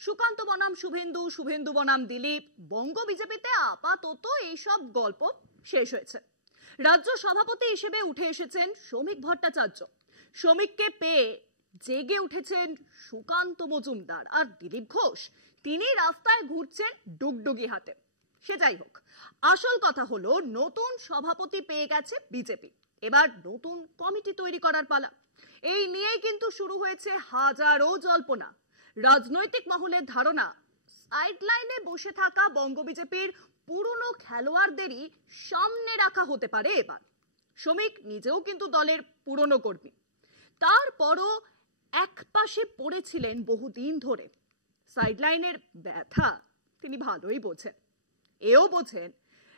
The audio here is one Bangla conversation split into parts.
সুকান্ত বনাম শুভেন্দু, শুভেন্দু বনাম দিলীপ, বঙ্গ বিজেপিতে আপাতত এইসব গল্প শেষ হয়েছে। রাজ্য সভাপতি হিসেবে উঠে এসেছেন শ্রমিক ভট্টাচার্য। শ্রমিককে পেয়ে জেগে উঠেছেন সুকান্ত মজুমদার, আর দিলীপ ঘোষ তিনি রাস্তায় ঘুরছেন ডুগডুগি হাতে। সে যাই হোক, আসল কথা হলো নতুন সভাপতি পেয়ে গেছে বিজেপি। এবার নতুন কমিটি তৈরি করার পালা। এই নিয়েই কিন্তু শুরু হয়েছে হাজারো জল্পনা। রাজনৈতিক মহলের ধারণা, সাইডলাইনে বসে থাকা বঙ্গ বিজেপির পুরনো খেলোয়াড়দেরই সামনে রাখা হতে পারে এবার। শ্রমিক নিজেও কিন্তু দলের পুরনো কর্মী, তারপরও একপাশে পড়েছিলেন বহুদিন ধরে। সাইডলাইনের ব্যথা তিনি ভালোই বোঝেন। এও বোঝেন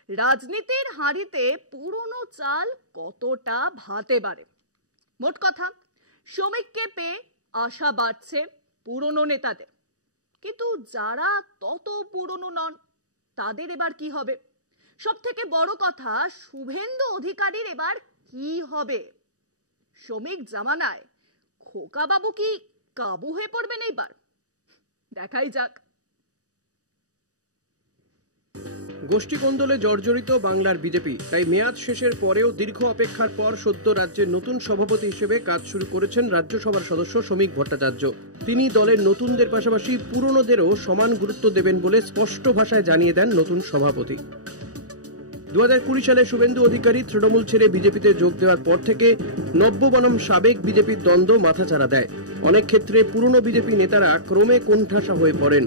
রাজনীতির হাঁড়িতে পুরনো চাল কতটা ভাতে বাড়ে। মোট কথা, শ্রমিককে পেয়ে আশা বাড়ছে পুরনো নেতাদের। কিন্তু যারা তত পুরনো নন তাদের এবার কি হবে? সব থেকে বড় কথা, শুভেন্দু অধিকারীর এবার কি হবে? শ্রমিক জামানায় খোকা বাবু কি কাবু হয়ে পড়বেন এইবার? দেখাই যাক। গোষ্ঠী কোন্দলে জর্জরিত বাংলার বিজেপি, তাই মেয়াদ শেষের পরেও দীর্ঘ অপেক্ষার পর সদ্য রাজ্যের নতুন সভাপতি হিসেবে কাজ শুরু করেছেন রাজ্যসভার সদস্য শ্রমিক ভট্টাচার্য। তিনি দলের নতুনদের পাশাপাশি পুরনোদেরও সমান গুরুত্ব দেবেন বলে স্পষ্ট ভাষায় জানিয়ে দেন নতুন সভাপতি। 2020 সালে শুভেন্দু অধিকারী তৃণমূল ছেড়ে বিজেপিতে যোগ দেওয়ার পর থেকে নব্য বনাম সাবেক বিজেপির দ্বন্দ্ব মাথাচাড়া দেয়। অনেক ক্ষেত্রে পুরনো বিজেপি নেতারা ক্রমে কোণঠাসা হয়ে পড়েন।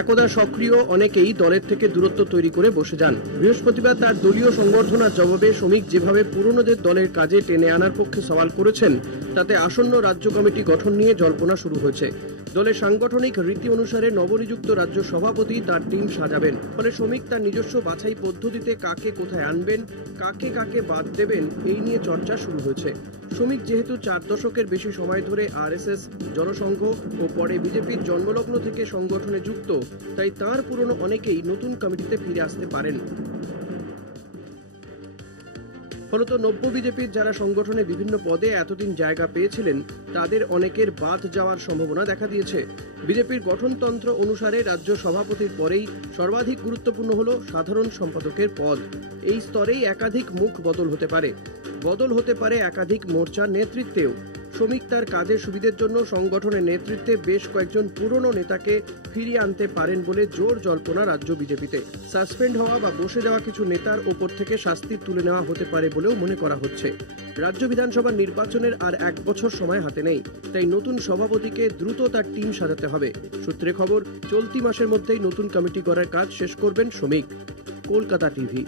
একদা সক্রিয় অনেকেই দলের থেকে দূরত্ব তৈরি করে বসে যান। বৃহস্পতিবার তার দলীয় সংবর্ধনার জবাবে শ্রমিক যেভাবে পুরনোদের দলের কাজে টেনে আনার পক্ষে সওয়াল করেছেন, তাতে আসন্ন রাজ্য কমিটি গঠন নিয়ে জল্পনা শুরু হয়েছে। দলের সাংগঠনিক রীতি অনুসারে নবনিযুক্ত রাজ্য সভাপতি তার টিম সাজাবেন। ফলে শ্রমিক তার নিজস্ব বাছাই পদ্ধতিতে কাকে কোথায় আনবেন, কাকে কাকে বাদ দেবেন, এই নিয়ে চর্চা শুরু হয়েছে। শ্রমিক যেহেতু 4 দশকের বেশি সময় ধরে আরএসএস, জনসংঘ ও পরে বিজেপির জন্মলগ্ন থেকে সংগঠনে যুক্ত, তাই তার পুরনো অনেকেই নতুন কমিটিতে ফিরে আসতে পারেন। ফলত নব্য বিজেপির যারা সংগঠনে বিভিন্ন পদে এতদিন জায়গা পেয়েছিলেন, তাদের অনেকের বাদ যাওয়ার সম্ভাবনা দেখা দিয়েছে। বিজেপির গঠনতন্ত্র অনুসারে রাজ্য সভাপতির পরেই সর্বাধিক গুরুত্বপূর্ণ হল সাধারণ সম্পাদকের পদ। এই স্তরেই একাধিক মুখ বদল হতে পারে একাধিক মোর্চার নেতৃত্বেও। শ্রমিক তার কাজের সুবিধের জন্য সংগঠনের নেতৃত্বে বেশ কয়েকজন পুরনো নেতাকে ফিরিয়ে আনতে পারেন বলে জোর জল্পনা রাজ্য বিজেপিতে। সাসপেন্ড হওয়া বা বসে যাওয়া কিছু নেতার ওপর থেকে শাস্তি তুলে নেওয়া হতে পারে বলেও মনে করা হচ্ছে। রাজ্য বিধানসভা নির্বাচনের আর 1 বছর সময় হাতে নেই, তাই নতুন সভাপতিকে দ্রুত তার টিম সাজাতে হবে। সূত্রে খবর, চলতি মাসের মধ্যেই নতুন কমিটি করার কাজ শেষ করবেন শ্রমিক। কলকাতা টিভি।